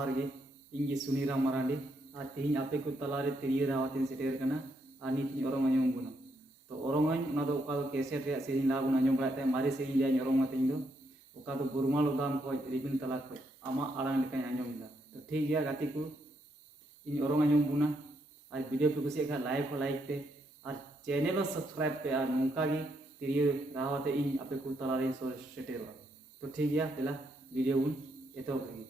जोहार गे इंगे सुनीराम मरांडी और तेज आपे को तलारे तिरियो रावतिन सेटेर कना और नीति ओरंग आंजम बुना तो ओरंग ना दो ओका कैसेट रे सेरिन ला बुना आंजम बड़ा मारे सेरिन जाय ओरंग तेज दो ओका तो बुरमाल उदाम को रिबिन तला को आमा आड़ांग लेका आंजम दा तो ठीक गया गाती को इन ओरंग आंजम बुना और वीडियो पे कुछ लाइक पे और चैनल सब्सक्राइब पे और नौका गे तिरियो रावते इन आपे को तलारे सेटेर तो ठीक गया तेला वीडियो बुन एतो लगी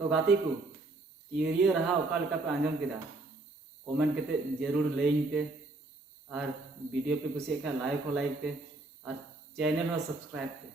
तो गाती को तिरियो रहा ओका लेका पे आंजम केदा कमेंट केते जरूर लैन पे और वीडियो पे कुछ लाइक पे और चैनल सब्सक्राइब पे।